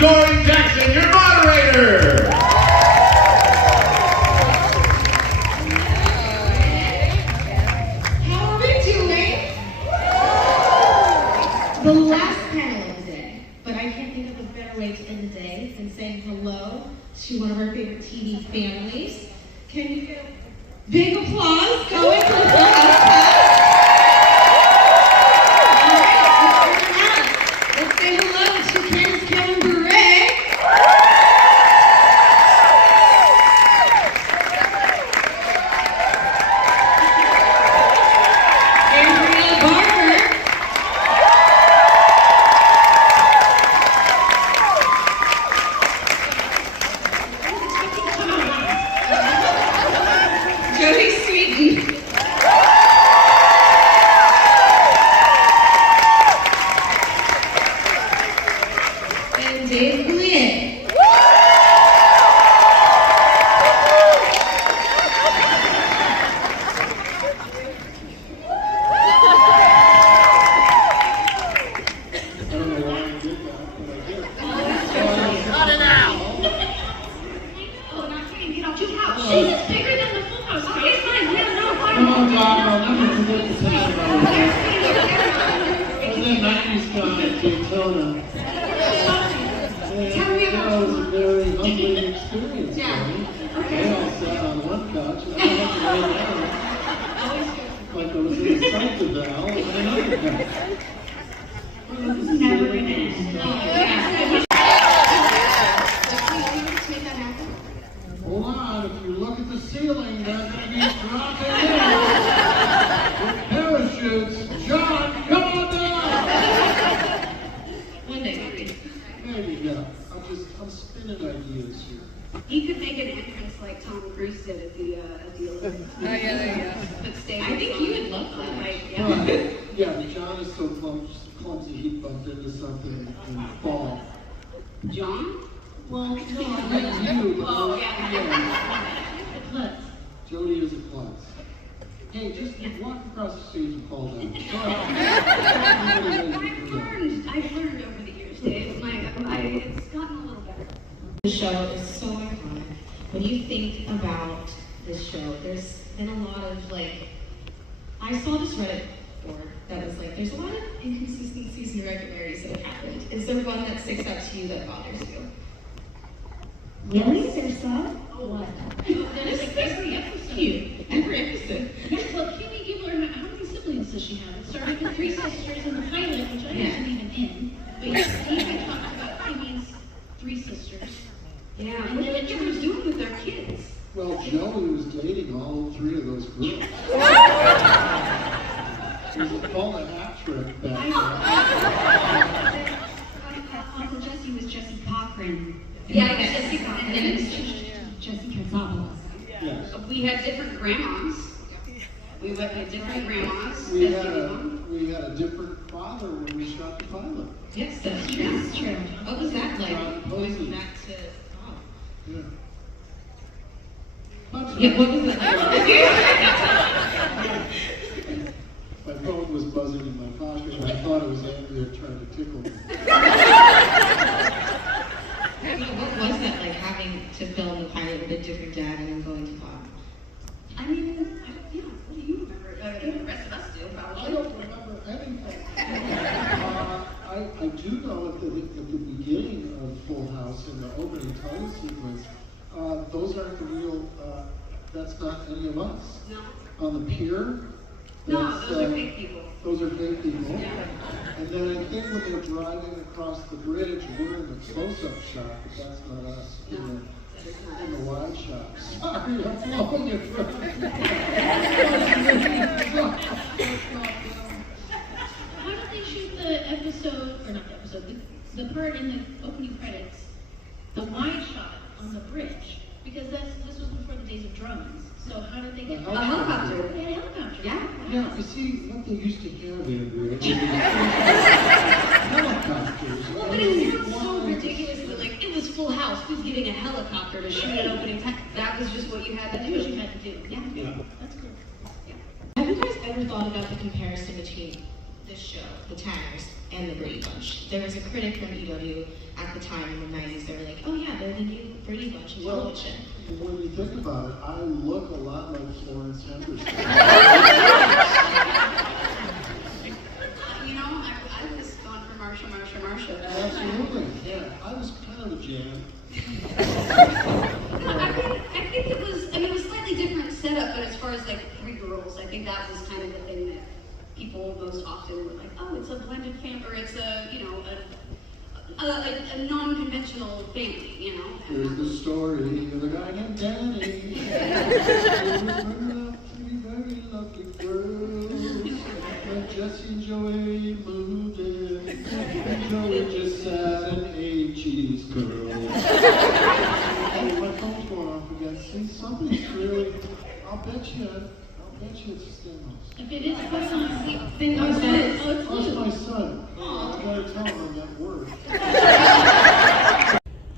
Dory Jackson, your moderator. How are we doing? The last panel of the day, but I can't think of a better way to end the day than saying hello to one of our favorite TV families. Can you get a big applause going for the Full House cast? Let's say hello to Candace Cameron Bure, Andrea Barker, Jody Sweeten, and Dave Goulier. I don't know why I did that, but I did. Oh, not kidding. Get off your couch. She's bigger than the Full House. Okay, fine. We have no Come on, problem. Bob, I'll never forget the time I was in the 90s guy at Daytona. Tell me about It was a very humbling experience Yeah. for me. They all sat on one couch, and I had to lay down like I was in a psych eval on another couch. Well, this is Never really gonna end. stuff. Oh, yeah. Hold on, if you look at the ceiling, they're going to be dropping in. With parachutes, John, come on down! One day, maybe. Maybe, yeah. I'm spinning ideas here. He could make an entrance like Tom Cruise did at the Olympics. Oh, yeah. But stay. I think he would love that. Like, But, yeah. yeah, but John is so clumsy, he'd bump into something and fall. John? Well, no, I meant you, but Oh, yeah. yeah. Jody is a klutz. Hey, just walk across the stage and fall down. I've learned over the years, Dave. It's gotten a little better. The show is so iconic. When you think about this show, there's been a lot of I saw this Reddit board that was there's a lot of inconsistencies and irregularities that have happened. Is there one that sticks out to you that bothers you? Really? There's some? What? There's every episode. Cute. Every episode. Well, Kimmy Gibbler, how many siblings does she have? It started with 3 sisters in the pilot, which I wasn't even in. But Steve talked about Kimmy's 3 sisters. Yeah. And What then are it the kids turns doing with their kids? Well, Joey was dating all 3 of those girls. It was called a hat trick back Uncle Jesse was Jesse Cochran. Yeah, Jesse Cochran. And then it's Jesse Katsopoulos. then. Yes. We had different grandmas. We had different grandmas. We as had you know. a different father when we shot the pilot. Yes, that's true. That's true. What was that like? Ron Going Posey. back to Yeah. Yeah, what was that My phone was buzzing in my pocket, and I thought it was Andrea trying to tickle me. What was that like having to film the pilot with a different dad and then going to Bob? I mean, yeah, what do you remember? The rest of us do, I probably. don't remember anything. I do know at the beginning of Full House, in the opening title sequence, those aren't the real, that's not any of us. No. On the pier, No, that's, those are fake people. Those are fake people. Yeah. And then I think when they're driving across the bridge, we're in the close-up shot, but that's not us. No, In the wide shot. Sorry, I'm blowing it through. How did they shoot the episode, or not the episode, the part in the opening credits, the wide shot on the bridge? Because this was before the days of drones. So how did they get A A helicopter. They had a helicopter. Yeah. Yeah, you see, what they used to have, Andrea, helicopters. Well, but it sounds so ridiculous that it was Full House. Who's getting a helicopter to shoot an opening time? That was just what you had to That's do. what you had to do. Yeah. Yeah. That's cool. Have you guys ever thought about the comparison between this show, The Tanners, and The Brady Bunch. There was a critic from EW at the time in the 90s. They were like, oh yeah, they're the new Brady Bunch in television. When you think about it, I look a lot like Florence Henderson. You know, I was gone for Marsha. Absolutely, yeah. I was kind of a jam. I think it was slightly different setup, but as far as like three girls, I think that was kind of the thing that people most often were like, oh, it's a blended family, or it's a, you know, a non-conventional family, you know. Here's the story of a guy named Danny. He was bringing up three very lovely girls. When Jesse and Joey moved in, and Joey just sat and ate cheese curls. Oh, my phone's going off again. See, somebody's really, I'll bet you it's a Stenhouse. If it is put on, Then oh, who's this? it's That's you. my son. I gotta tell him that word.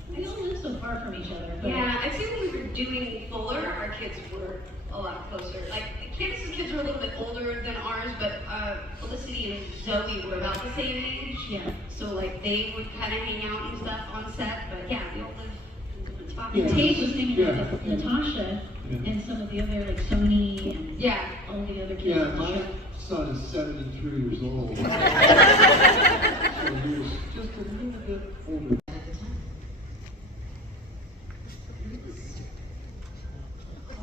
We all live so far from each other. But Yeah, I'd say when we were doing Fuller, our kids were a lot closer. Like, Candace's kids were a little bit older than ours, but Felicity and Zoe were about the same age. Yeah. So, like, they would kind of hang out and stuff on set, but yeah, we all live in different spots. Yeah. Tate was thinking Yeah. about Natasha Yeah. and some of the other, like Tony and Yeah. all the other kids. Yeah, on the my show. son is 73 years old. So he was just a little bit older. At the time.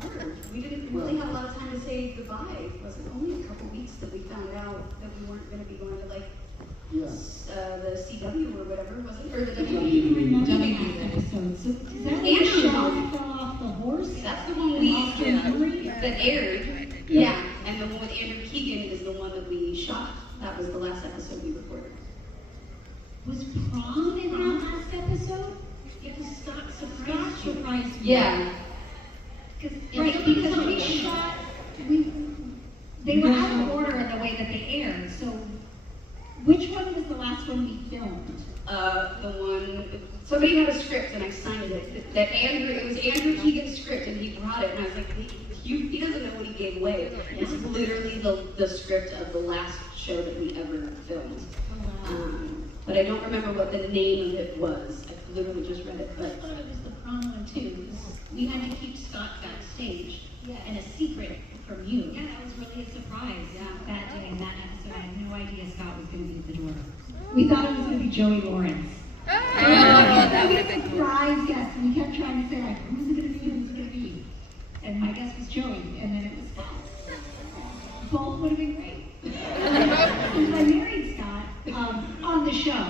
Hard. We didn't really have a lot of time to say goodbye. It wasn't only a couple weeks that we found out that we weren't going to be going to, like, Yeah. the CW or whatever, was it? Or the WB. WB. Remember the last episode? So is that when the Andrew. show fell off the horse? That's the one we that aired. Yeah. Yeah, and the one with Andrew Keegan is the one that we shot. That was the last episode we recorded. Was prom in that last episode? Yeah, because Scott Scott surprised you. surprised me. Yeah. Right, because we shot, they were out of order in the way that they aired, so which one was the last one we filmed? The one, somebody had a script and I signed it. It was Andrew Keegan's script and he brought it and I was like, he doesn't know what he gave away. It's literally the script of the last show that we ever filmed. But I don't remember what the name of it was. I literally just read it, I but. thought it was the prom one too, because we had to keep Scott backstage and a secret from you. Yeah, that was really a surprise, that doing that episode. I had no idea Scott was gonna be at the door. We thought it was gonna be Joey Lawrence. That was a surprise guest, and we kept trying to say, like, who's it gonna be, who's it gonna be? And my guess was Joey, and then it was Scott. Both would have been great. Because I married Scott on the show.